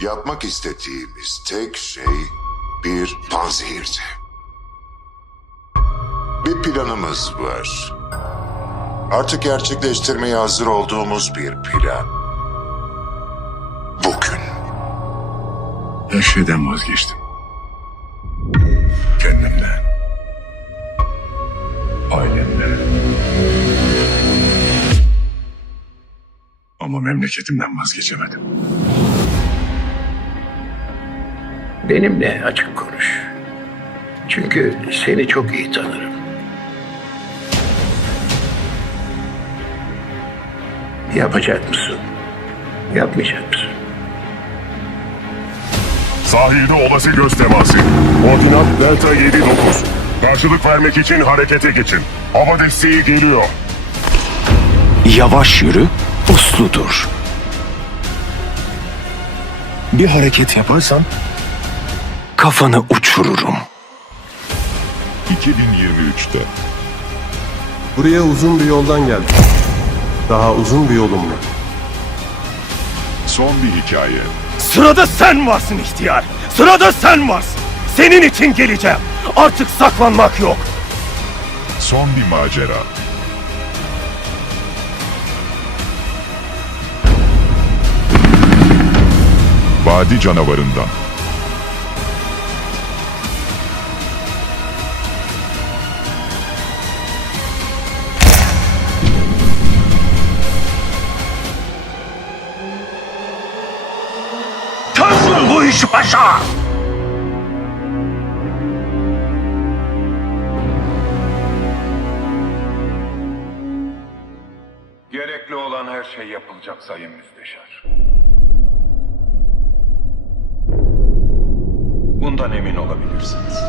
Yapmak istediğimiz tek şey bir panzehirdi. Bir planımız var. Artık gerçekleştirmeye hazır olduğumuz bir plan. Bugün. Her şeyden vazgeçtim. Kendimden. Ailemden. Ama memleketimden vazgeçemedim. Benimle açık konuş. Çünkü seni çok iyi tanırım. Yapacak mısın? Yapmayacak mısın? Sahilde olası göz teması. Koordinat Delta 79. Karşılık vermek için harekete geçin. Hava desteği geliyor. Yavaş yürü, uslu dur. Bir hareket yaparsan kafanı uçururum. 2023'te. Buraya uzun bir yoldan geldim. Daha uzun bir yolum var. Son bir hikaye. Sırada sen varsın ihtiyar. Sırada sen varsın. Senin için geleceğim. Artık saklanmak yok. Son bir macera. Vadi canavarından. Gerekli olan her şey yapılacak Sayın Müsteşar. Bundan emin olabilirsiniz.